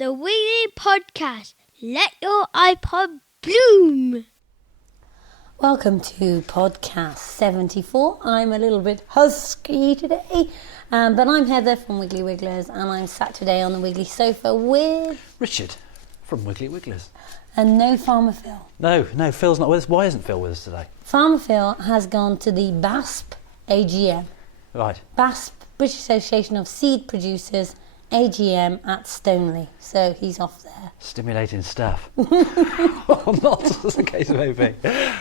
the Wiggly Podcast. Let your iPod bloom. Welcome to podcast 74. I'm a little bit husky today, but I'm Heather from Wiggly Wigglers, and I'm sat today on the Wiggly sofa with Richard from Wiggly Wigglers. And no Farmer Phil. No, Phil's not with us. Why isn't Phil with us today? Farmer Phil has gone to the BASP AGM. Right. BASP, British Association of Seed Producers, AGM at Stoneleigh. So he's off there. Stimulating stuff. Or not, as the case may be.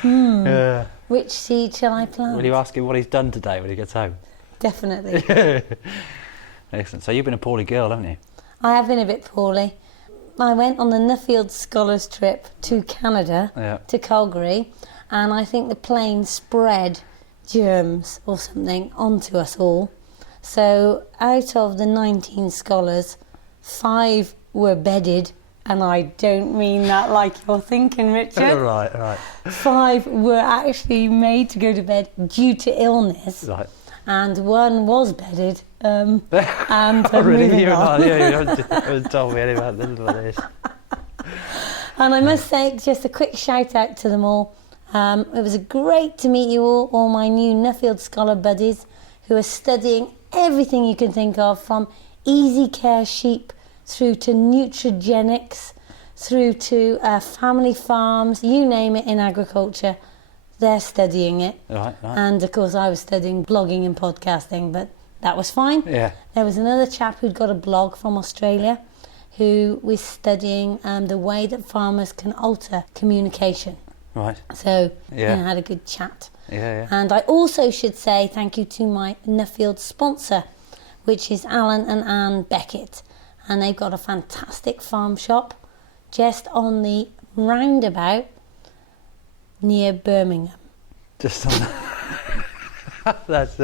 Yeah. Which seed shall I plant? Will you ask him what he's done today when he gets home? Definitely. Excellent. So you've been a poorly girl, haven't you? I have been a bit poorly. I went on the Nuffield Scholars trip to Canada, to Calgary, and I think the plane spread germs or something onto us all. So out of the 19 scholars, 5 were bedded, and I don't mean that like you're thinking, Richard. Right. 5 were actually made to go to bed due to illness. Right. And 1 was bedded. And oh, really? moving on. You haven't told me anything about this. And I must say, just a quick shout out to them all. It was great to meet you all my new Nuffield Scholar buddies who are studying everything you can think of, from easy care sheep through to nutrigenics, through to family farms, you name it in agriculture. They're studying it. Right. And of course I was studying blogging and podcasting, but that was fine. Yeah. There was another chap who'd got a blog from Australia who was studying the way that farmers can alter communication. Right. So we had a good chat. Yeah. And I also should say thank you to my Nuffield sponsor, which is Alan and Anne Beckett. And they've got a fantastic farm shop just on the roundabout near Birmingham. Just on that's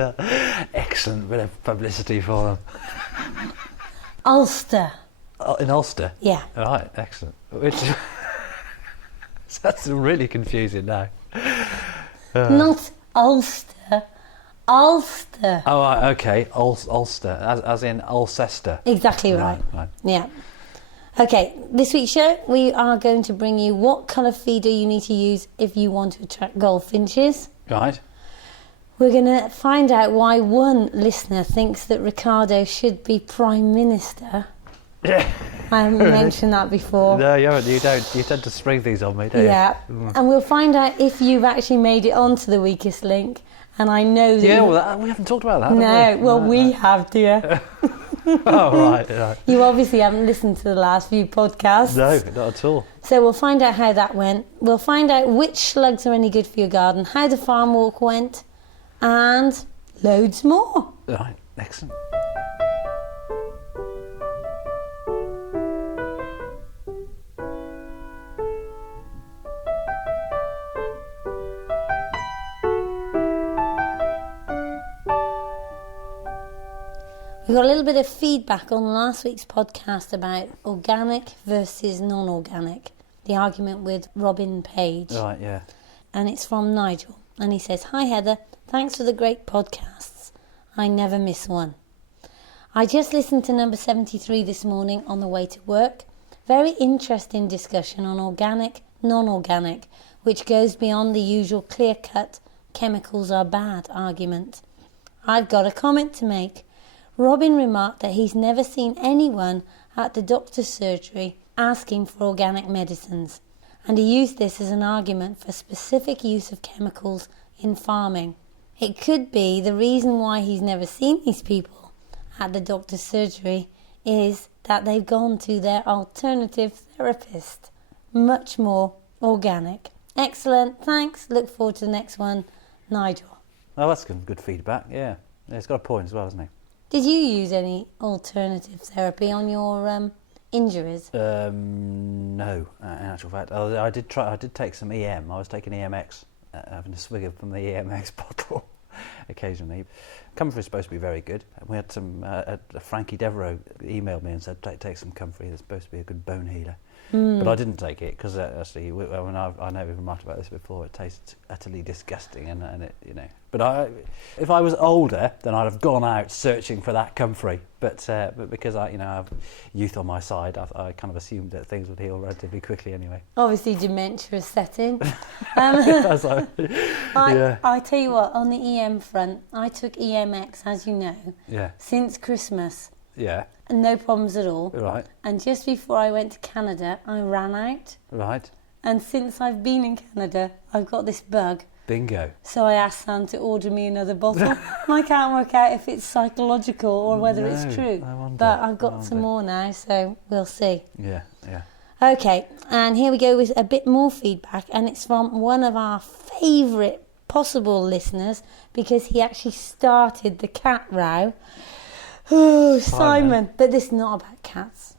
excellent bit of publicity for them. Ulster. In Ulster? Yeah. Right, excellent. Which that's really confusing now. Not Ulster. Ulster. Oh, right, okay. Ulster, as in Alcester. Exactly right. Yeah. Okay, this week's show, we are going to bring you what colour feeder you need to use if you want to attract goldfinches. Right. We're going to find out why one listener thinks that Ricardo should be Prime Minister. Yeah. I haven't mentioned that before. No, you haven't. You don't. You tend to spring things on me, don't you? Yeah. And we'll find out if you've actually made it onto the weakest link. And I know that... Yeah, well, we haven't talked about that, No, have we? well, we have, dear. Oh, right. You obviously haven't listened to the last few podcasts. No, not at all. So we'll find out how that went. We'll find out which slugs are any good for your garden, how the farm walk went, and loads more. Right, excellent. We got a little bit of feedback on last week's podcast about organic versus non-organic, the argument with Robin Page. Right, yeah. And it's from Nigel. And he says, "Hi Heather, thanks for the great podcasts. I never miss one. I just listened to number 73 this morning on the way to work. Very interesting discussion on organic, non-organic, which goes beyond the usual clear-cut chemicals are bad argument. I've got a comment to make. Robin remarked that he's never seen anyone at the doctor's surgery asking for organic medicines, and he used this as an argument for specific use of chemicals in farming. It could be the reason why he's never seen these people at the doctor's surgery is that they've gone to their alternative therapist. Much more organic. Excellent, thanks. Look forward to the next one. Nigel." Oh, that's good feedback, yeah. He's got a point as well, hasn't he? Did you use any alternative therapy on your injuries? No, in actual fact. I did take some EM. I was taking EMX, having a swig from the EMX bottle occasionally. Comfrey's supposed to be very good. We had some, Frankie Devereaux emailed me and said, take some comfrey, it's supposed to be a good bone healer. But I didn't take it because actually, I know we've remarked about this before, it tastes utterly disgusting and it, But if I was older, then I'd have gone out searching for that comfrey. But because I have youth on my side, I kind of assumed that things would heal relatively quickly anyway. Obviously, dementia is set in. I tell you what, on the EM front, I took EMX, as you know, since Christmas. Yeah. And no problems at all. Right. And just before I went to Canada, I ran out. Right. And since I've been in Canada, I've got this bug. Bingo. So I asked Sam to order me another bottle. And I can't work out if it's psychological or whether it's true. I wonder, but I've got some more now, so we'll see. Yeah. Okay, and here we go with a bit more feedback, and it's from one of our favourite possible listeners because he actually started the cat row. Oh, Simon. But this is not about cats.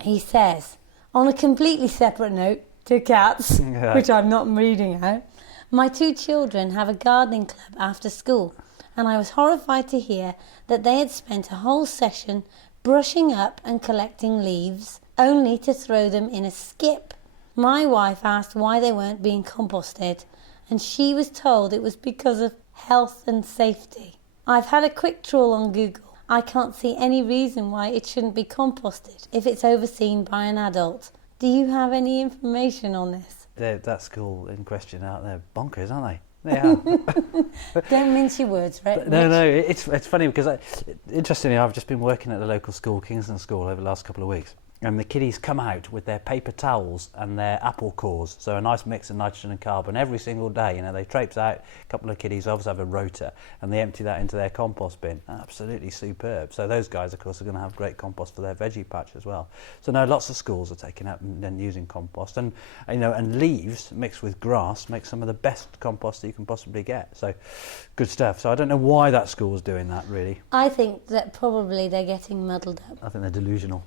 He says, on a completely separate note to cats, which I'm not reading out, my 2 children have a gardening club after school, and I was horrified to hear that they had spent a whole session brushing up and collecting leaves, only to throw them in a skip. My wife asked why they weren't being composted, and she was told it was because of health and safety. I've had a quick trawl on Google. I can't see any reason why it shouldn't be composted if it's overseen by an adult. Do you have any information on this? That school in question out there, bonkers, aren't they? They are. Don't mince your words, right? No, it's funny because interestingly, I've just been working at the local school, Kingston School, over the last couple of weeks. And the kiddies come out with their paper towels and their apple cores, so a nice mix of nitrogen and carbon every single day. They traipse out, a couple of kiddies obviously have a rota, and they empty that into their compost bin. Absolutely superb. So those guys, of course, are going to have great compost for their veggie patch as well. So no, lots of schools are taking up and using compost, and and leaves mixed with grass make some of the best compost that you can possibly get. So good stuff. So I don't know why that school's doing that, really. I think that probably they're getting muddled up. I think they're delusional.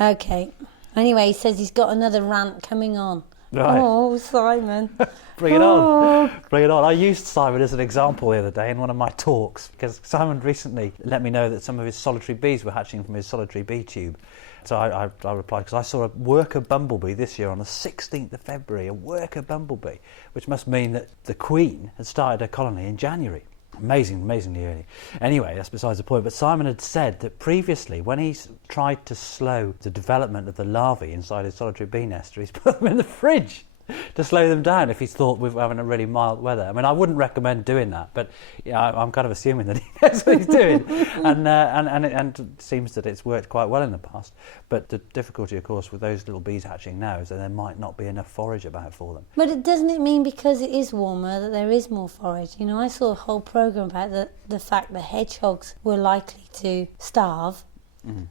Okay. Anyway, he says he's got another rant coming on. Right. Oh, Simon. Bring it on. Bring it on. I used Simon as an example the other day in one of my talks because Simon recently let me know that some of his solitary bees were hatching from his solitary bee tube. So I replied because I saw a worker bumblebee this year on the 16th of February, a worker bumblebee, which must mean that the queen had started her colony in January. Amazingly early. Anyway, that's besides the point. But Simon had said that previously, when he's tried to slow the development of the larvae inside his solitary bee nester, he's put them in the fridge to slow them down if he's thought we're having a really mild weather. I mean, I wouldn't recommend doing that, but I'm kind of assuming that he knows what he's doing, and it seems that it's worked quite well in the past. But the difficulty, of course, with those little bees hatching now is that there might not be enough forage about for them. But doesn't it mean because it is warmer that there is more forage? I saw a whole programme about the fact that hedgehogs were likely to starve.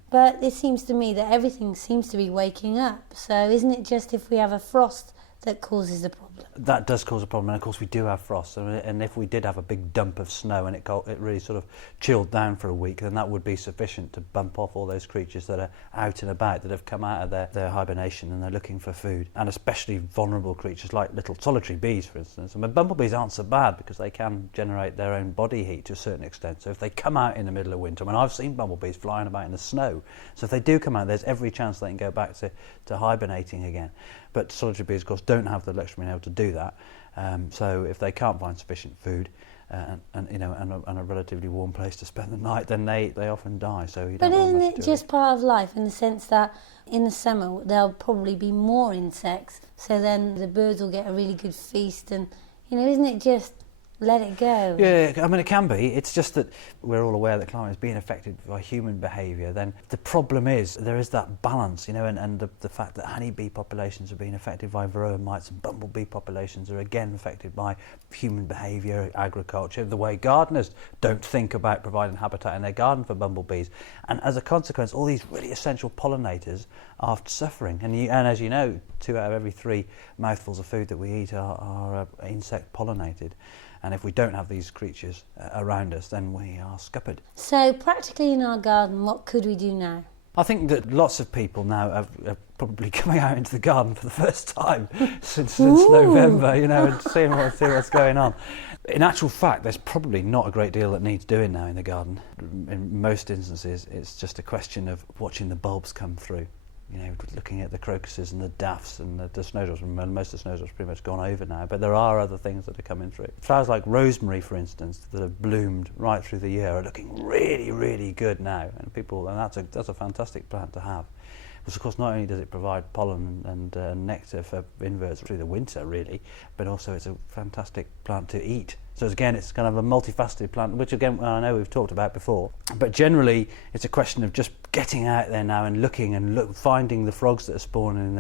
But it seems to me that everything seems to be waking up. So isn't it just if we have a frost that causes the problem? That does cause a problem, and of course we do have frost, and if we did have a big dump of snow and it really sort of chilled down for a week, then that would be sufficient to bump off all those creatures that are out and about, that have come out of their hibernation and they're looking for food, and especially vulnerable creatures like little solitary bees, for instance. I mean, bumblebees aren't so bad because they can generate their own body heat to a certain extent, so if they come out in the middle of winter, I mean, I've seen bumblebees flying about in the snow, so if they do come out, there's every chance they can go back to hibernating again. But solitary bees, of course, don't have the luxury of being able to do that. So if they can't find sufficient food and a relatively warm place to spend the night, then they often die. So you don't But want isn't much it to just part of life in the sense that in the summer there'll probably be more insects, so then the birds will get a really good feast, and isn't it just let it go? Yeah, I mean, it can be. It's just that we're all aware that climate is being affected by human behaviour. Then the problem is there is that balance, and the fact that honeybee populations are being affected by varroa mites and bumblebee populations are again affected by human behaviour, agriculture, the way gardeners don't think about providing habitat in their garden for bumblebees. And as a consequence, all these really essential pollinators are suffering. And as you know, 2 out of every 3 mouthfuls of food that we eat are insect pollinated. And if we don't have these creatures around us, then we are scuppered. So practically in our garden, what could we do now? I think that lots of people now are probably coming out into the garden for the first time since November, you know, and seeing what's going on. In actual fact, there's probably not a great deal that needs doing now in the garden. In most instances, it's just a question of watching the bulbs come through. You know, looking at the crocuses and the daffs and the snowdrops. Most of the snowdrops are pretty much gone over now, but there are other things that are coming through. Flowers like rosemary, for instance, that have bloomed right through the year are looking really, really good now, and that's a fantastic plant to have. Because of course, not only does it provide pollen and nectar for inverts through the winter, really, but also it's a fantastic plant to eat. So again, it's kind of a multifaceted plant, which again I know we've talked about before. But generally, it's a question of just getting out there now and looking and finding the frogs that are spawning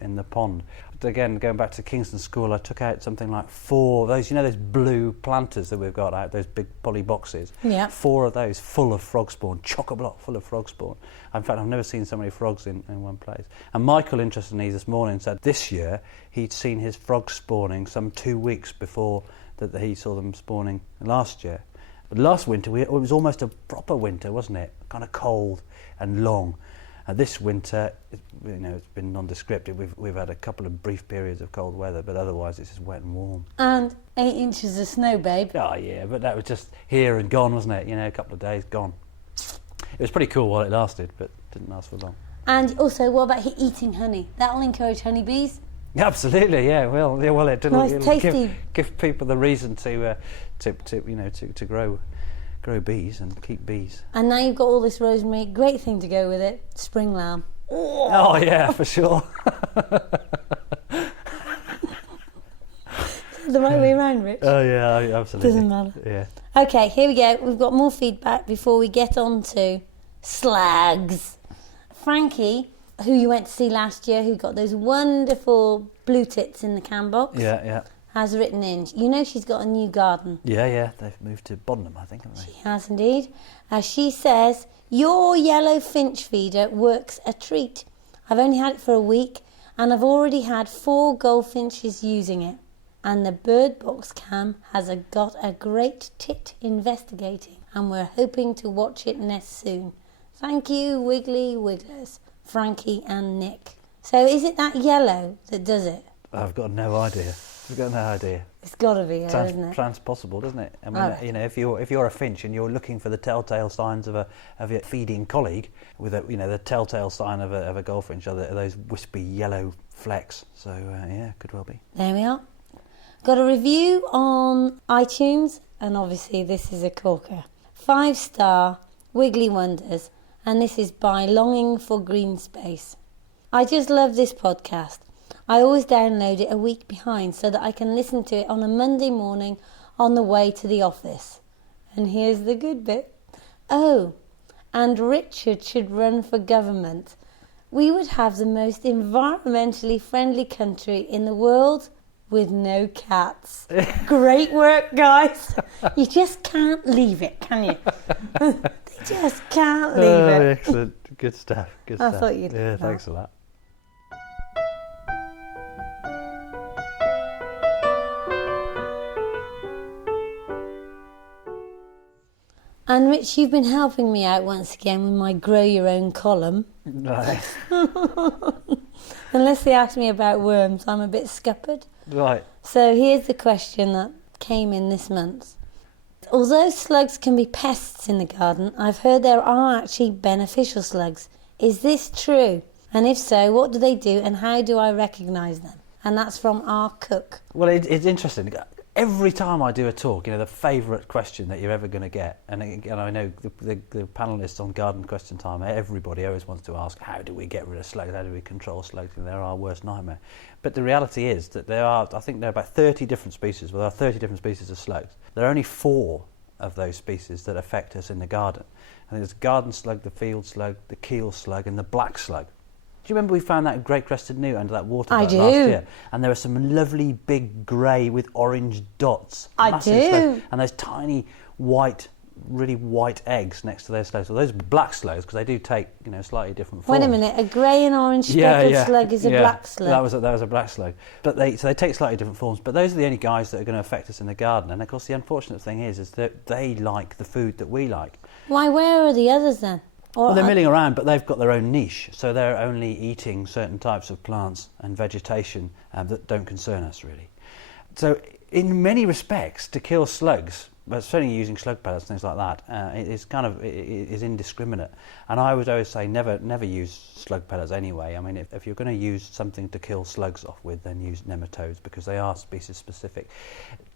in the pond. But again, going back to Kingston School, I took out something like 4 of those. You know those blue planters that we've got out, those big poly boxes. Yeah. 4 of those full of frog spawn, chock-a-block full of frog spawn. In fact, I've never seen so many frogs in one place. And Michael, interestingly, this morning said this year he'd seen his frogs spawning some 2 weeks before that he saw them spawning last year. But last winter, it was almost a proper winter, wasn't it? Kind of cold and long. This winter, you know, it's been nondescript. We've had a couple of brief periods of cold weather, but otherwise it's just wet and warm. And 8 inches of snow, babe. Oh yeah, but that was just here and gone, wasn't it? You know, a couple of days gone. It was pretty cool while it lasted, but didn't last for long. And also, what about eating honey? That'll encourage honeybees. Yeah, absolutely, yeah. Well, Nice, it'll tasty. give people the reason to grow bees and keep bees. And now you've got all this rosemary. Great thing to go with it. Spring lamb. Oh yeah, for sure. The right way around, Rich. Oh yeah, absolutely. Doesn't matter. Yeah. Okay, here we go. We've got more feedback before we get on to slags. Frankie, who you went to see last year, who got those wonderful blue tits in the can box, Yeah. has written in. You know she's got a new garden. Yeah. They've moved to Bodnam, I think, haven't they? She has indeed. She says, your yellow finch feeder works a treat. I've only had it for a week and I've already had 4 goldfinches using it. And the bird box cam has got a great tit investigating and we're hoping to watch it nest soon. Thank you, Wiggly Wigglers, Frankie and Nick. So is it that yellow that does it? I've got no idea. It's got to be, isn't it? Sounds possible, doesn't it? I mean, you know, if you're a finch and you're looking for the telltale signs of your feeding colleague, with the telltale sign of a goldfinch are those wispy yellow flecks. So yeah, could well be. There we are. Got a review on iTunes, and obviously this is a corker. 5-star Wiggly Wonders, and this is by Longing for Green Space. I just love this podcast. I always download it a week behind so that I can listen to it on a Monday morning on the way to the office. And here's the good bit. Oh, and Richard should run for government. We would have the most environmentally friendly country in the world with no cats. Great work, guys. You just can't leave it, can you? They just can't leave it. Excellent. Good stuff. I thought you'd Yeah, like that. thanks for that. And Rich, you've been helping me out once again with my grow your own column. Right. Unless they ask me about worms, I'm a bit scuppered. Right. So here's the question that came in this month. Although slugs can be pests in the garden, I've heard there are actually beneficial slugs. Is this true? And if so, what do they do and how do I recognise them? And that's from our cook. Well, it's interesting. Every time I do a talk, the favourite question that you're ever going to get, and I know the panellists on Garden Question Time, everybody always wants to ask, how do we get rid of slugs? How do we control slugs? And they're our worst nightmare. But the reality is that I think there are about 30 different species. Well, there are 30 different species of slugs. There are only 4 of those species that affect us in the garden. And there's the garden slug, the field slug, the keel slug, and the black slug. Do you remember we found that great crested newt under that water last year? And there were some lovely big grey with orange dots. I do. Slugs, and those tiny white, really white eggs next to those slugs. Well, those are black slugs because they do take, slightly different forms. Wait a minute, a grey and orange speckled slug is a black slug. That was a black slug. But they take slightly different forms. But those are the only guys that are going to affect us in the garden. And of course, the unfortunate thing is that they like the food that we like. Why, where are the others then? Well, they're milling around, but they've got their own niche, so they're only eating certain types of plants and vegetation that don't concern us, really. So, in many respects, to kill slugs, but certainly using slug pellets, things like that, it is indiscriminate. And I would always say never use slug pellets anyway. I mean, if you're going to use something to kill slugs off with, then use nematodes, because they are species specific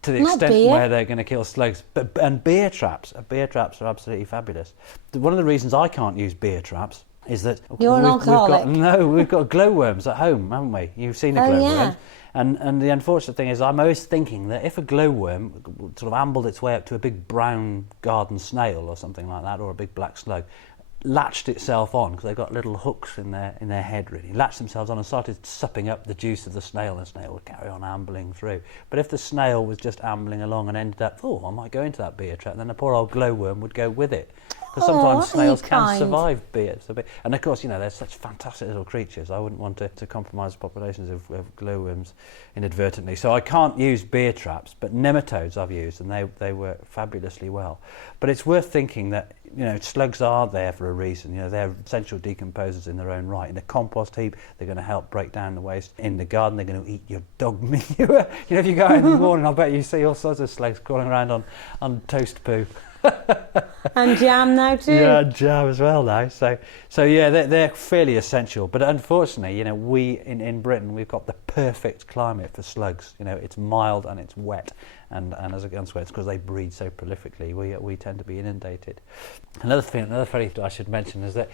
to the extent where they're going to kill slugs. And beer traps are absolutely fabulous. One of the reasons I can't use beer traps is that you're an alcoholic. We've got glowworms at home, haven't we? You've seen a glowworm. Yeah. And the unfortunate thing is, I'm always thinking that if a glowworm sort of ambled its way up to a big brown garden snail or something like that, or a big black slug, latched itself on, because they've got little hooks in their head, really, latched themselves on and started supping up the juice of the snail, and the snail would carry on ambling through. But if the snail was just ambling along and ended up, I might go into that beer trap, then the poor old glowworm would go with it. Because sometimes snails can survive beer. And of course, they're such fantastic little creatures. I wouldn't want to compromise populations of glowworms inadvertently. So I can't use beer traps, but nematodes I've used, and they work fabulously well. But it's worth thinking that, slugs are there for a reason. They're essential decomposers in their own right. In a compost heap, they're going to help break down the waste. In the garden, they're going to eat your dog manure. If you go out in the morning, I bet you see all sorts of slugs crawling around on toast poo. And jam now too. Yeah, jam as well now. So yeah, they're fairly essential. But unfortunately, we in Britain, we've got the perfect climate for slugs. It's mild and it's wet, and as a consequence, because they breed so prolifically, we tend to be inundated. Another funny thing I should mention is that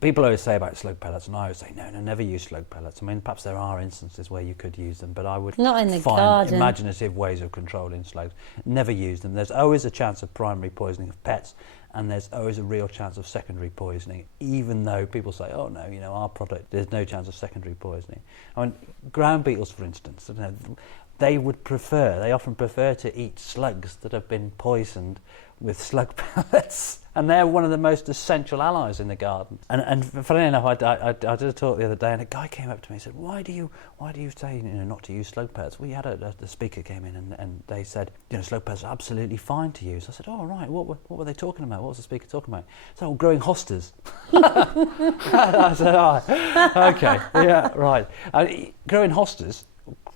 people always say about slug pellets, and I always say no, never use slug pellets. I mean, perhaps there are instances where you could use them, but I would not in the find garden. Imaginative ways of controlling slugs. Never use them. There's always a chance of primary poisoning of pets, and there's always a real chance of secondary poisoning, even though people say, oh no, our product, there's no chance of secondary poisoning. I mean, ground beetles, for instance, they often prefer to eat slugs that have been poisoned with slug pellets, and they're one of the most essential allies in the garden. And funny enough, I did a talk the other day, and a guy came up to me and said, "Why do you say not to use slug pellets?" We had the speaker came in, and they said, slug pellets are absolutely fine to use. I said, "Oh right, what were they talking about? What was the speaker talking about?" So growing hostas. I said, "Oh, okay, yeah, right." Growing hostas,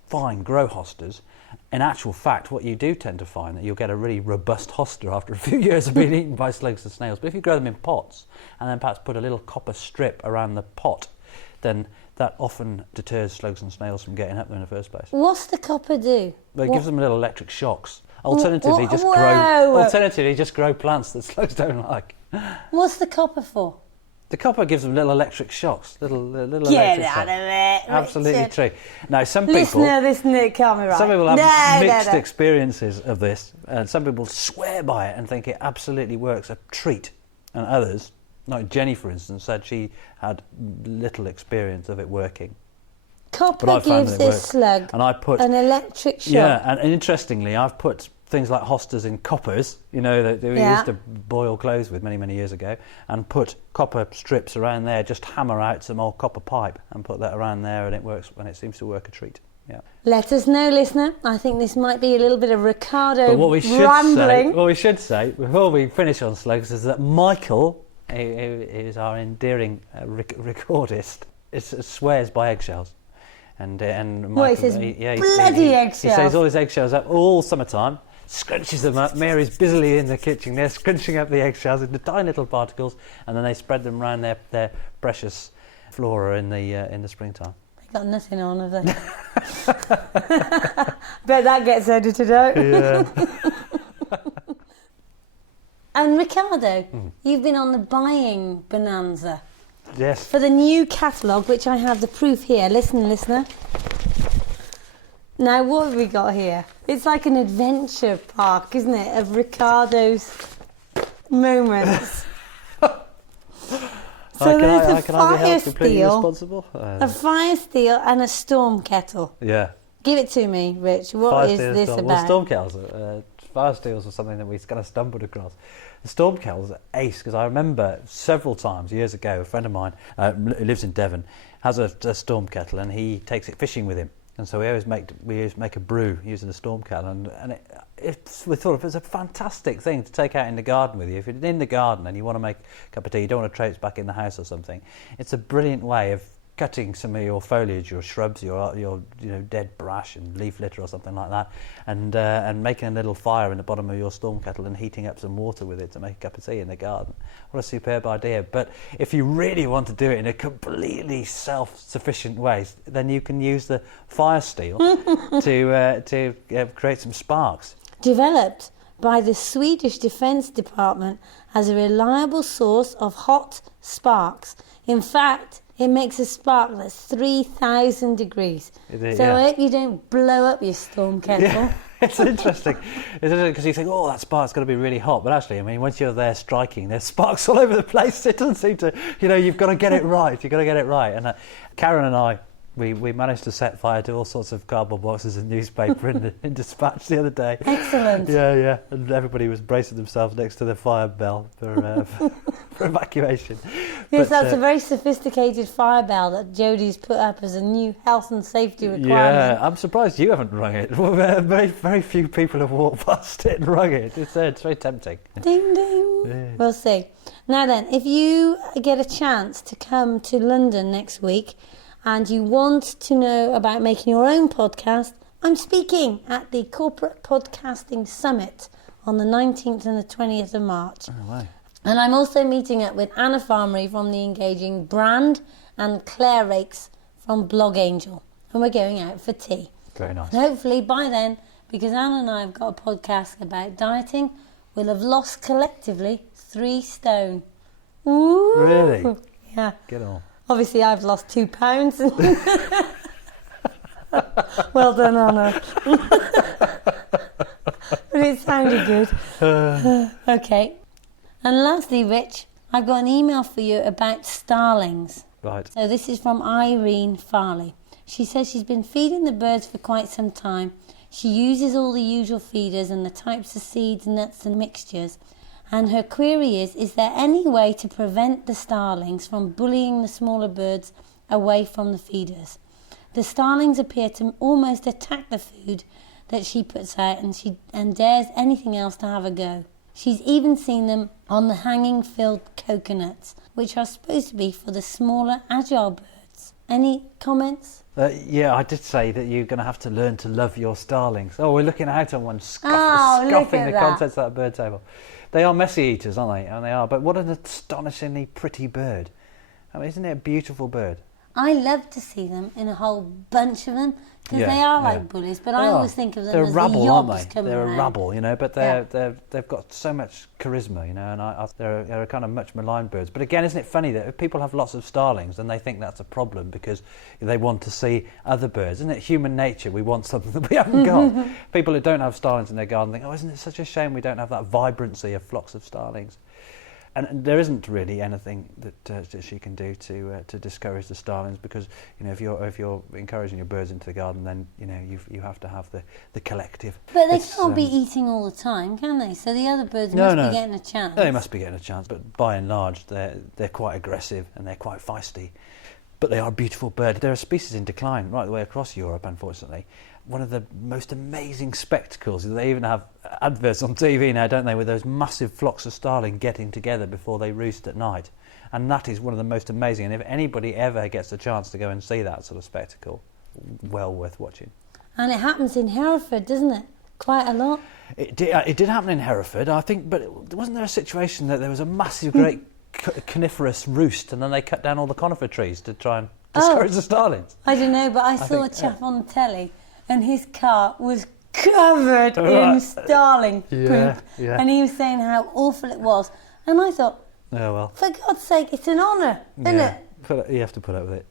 fine, grow hostas. In actual fact, what you do tend to find that you'll get a really robust hosta after a few years of being eaten by slugs and snails. But if you grow them in pots and then perhaps put a little copper strip around the pot, then that often deters slugs and snails from getting up there in the first place. What's the copper do? Well, it gives them little electric shocks. Alternatively, just grow plants that slugs don't like. What's the copper for? The copper gives them little electric shocks, little Get electric out shocks. of it, Absolutely Richard. true. Now, some people can't be right. Some people have mixed experiences of this, and some people swear by it and think it absolutely works a treat, and others, like Jenny, for instance, said she had little experience of it working. Copper gives this slug an electric shock. Yeah, and interestingly, I've put things like hostas in coppers, that we used to boil clothes with many years ago, and put copper strips around there, just hammer out some old copper pipe and put that around there, and it works, and it seems to work a treat. Yeah. Let us know, listener. I think this might be a little bit of Ricardo rambling. What we should say before we finish on slugs is that Michael, who is our endearing recordist, swears by eggshells. And Michael, he says bloody eggshells. He saves all his eggshells up all summertime, scrunches them up. Mary's busily in the kitchen there, scrunching up the eggshells into tiny little particles, and then they spread them around their precious flora in the springtime. They got nothing on, have they? Bet that gets edited out. Yeah. And Ricardo, you've been on the buying bonanza. Yes. For the new catalogue, which I have the proof here. Listen, listener. Now, what have we got here? It's like an adventure park, isn't it, of Ricardo's moments. So there's a fire steel, a fire steel and a storm kettle. Yeah. Give it to me, Rich. What is this about? Well, storm kettles, fire steels are something that we kind of stumbled across. The storm kettles are ace, because I remember several times years ago, a friend of mine who lives in Devon has a storm kettle, and he takes it fishing with him. And so we always make a brew using a storm kettle, and we thought if it's a fantastic thing to take out in the garden with you. If you're in the garden and you want to make a cup of tea, you don't want to traipse back in the house or something, it's a brilliant way of cutting some of your foliage, your shrubs, your dead brash and leaf litter or something like that, and making a little fire in the bottom of your storm kettle and heating up some water with it to make a cup of tea in the garden. What a superb idea. But if you really want to do it in a completely self-sufficient way, then you can use the fire steel to create some sparks. Developed by the Swedish Defence Department as a reliable source of hot sparks. In fact, it makes a spark that's 3,000 degrees. I hope you don't blow up your storm kettle. Yeah, it's interesting. Because you think, oh, that spark's got to be really hot. But actually, I mean, once you're there striking, there's sparks all over the place. It doesn't seem to, you've got to get it right. You've got to get it right. And Karen and I, we managed to set fire to all sorts of cardboard boxes and newspaper in dispatch the other day. Excellent. Yeah. And everybody was bracing themselves next to the fire bell for evacuation. Yes, that's a very sophisticated fire bell that Jodie's put up as a new health and safety requirement. Yeah, I'm surprised you haven't rung it. Very, very few people have walked past it and rung it. It's very tempting. Ding, ding. Yeah. We'll see. Now then, if you get a chance to come to London next week, and you want to know about making your own podcast, I'm speaking at the Corporate Podcasting Summit on the 19th and the 20th of March. Oh, wow. And I'm also meeting up with Anna Farmery from The Engaging Brand and Claire Rakes from Blog Angel. And we're going out for tea. Very nice. And hopefully by then, because Anna and I have got a podcast about dieting, we'll have lost collectively 3 stone. Ooh. Really? Yeah. Get on. Obviously, I've lost 2 pounds. Well done, Anna. But it sounded good. Okay. And lastly, Rich, I've got an email for you about starlings. Right. So this is from Irene Farley. She says she's been feeding the birds for quite some time. She uses all the usual feeders and the types of seeds, nuts and mixtures. And her query is there any way to prevent the starlings from bullying the smaller birds away from the feeders? The starlings appear to almost attack the food that she puts out and dares anything else to have a go. She's even seen them on the hanging filled coconuts, which are supposed to be for the smaller, agile birds. Any comments? Yeah, I did say that you're going to have to learn to love your starlings. Oh, we're looking out on one, scoffing the contents of that bird table. They are messy eaters, aren't they? And they are. But what an astonishingly pretty bird. I mean, isn't it a beautiful bird? I love to see them in a whole bunch of them because they are like bullies. But I always think of them as rabble, the aren't yobs they? coming They're around. a rabble, but they've got so much charisma, and they're a kind of much maligned birds. But again, isn't it funny that if people have lots of starlings and they think that's a problem because they want to see other birds? Isn't it human nature? We want something that we haven't got. People who don't have starlings in their garden think, oh, isn't it such a shame we don't have that vibrancy of flocks of starlings? And there isn't really anything that she can do to discourage the starlings, because if you're encouraging your birds into the garden, then you have to have the collective. But they can't be eating all the time, can they? So the other birds must be getting a chance. They must be getting a chance, but by and large they're quite aggressive and they're quite feisty. But they are a beautiful bird. There are species in decline right the way across Europe, unfortunately. One of the most amazing spectacles, they even have adverts on TV now, don't they, with those massive flocks of starling getting together before they roost at night. And that is one of the most amazing. And if anybody ever gets a chance to go and see that sort of spectacle, well worth watching. And it happens in Hereford, doesn't it? Quite a lot. It did happen in Hereford, I think, but wasn't there a situation that there was a massive, great coniferous roost and then they cut down all the conifer trees to try and discourage the starlings? I don't know, but I saw a chap on the telly and his car was covered in starling poop. Yeah. And he was saying how awful it was. And I thought, for God's sake, it's an honour, isn't it? You have to put up with it.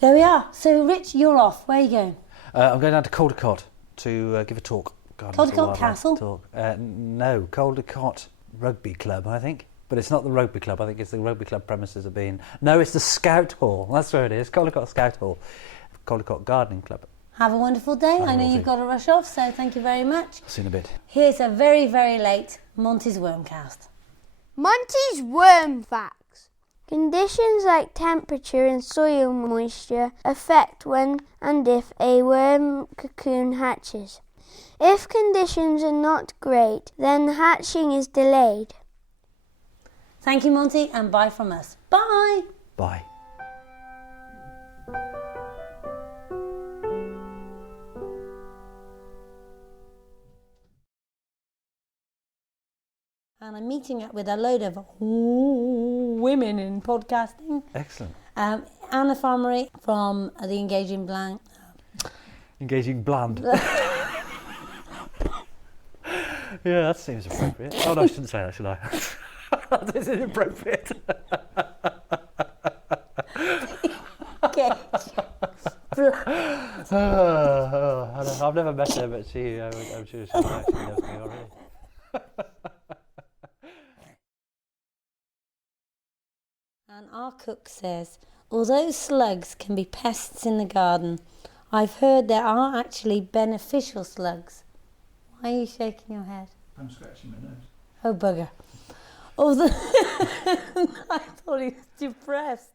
There we are. So, Rich, you're off. Where are you going? I'm going down to Caldecott to give a talk. Caldecott Castle? No, Caldecott Rugby Club, I think. But it's not the rugby club. I think it's the rugby club premises are being... No, it's the Scout Hall. That's where it is. Caldecott Scout Hall. Caldecott Gardening Club. Have a wonderful day. I know you've got to rush off, so thank you very much. I'll see you in a bit. Here's a very, very late Monty's Wormcast. Monty's Worm Facts. Conditions like temperature and soil moisture affect when and if a worm cocoon hatches. If conditions are not great, then hatching is delayed. Thank you, Monty, and bye from us. Bye! Bye. And I'm meeting up with a load of women in podcasting. Excellent. Anna Farmery from the Engaging Blank. Engaging bland. Yeah, that seems appropriate. Oh no, I shouldn't say that, should I? This is inappropriate. Okay. I've never met her, but I'm sure she knows me already. And our cook says, although slugs can be pests in the garden, I've heard there are actually beneficial slugs. Why are you shaking your head? I'm scratching my nose. Oh, bugger. I thought he was depressed.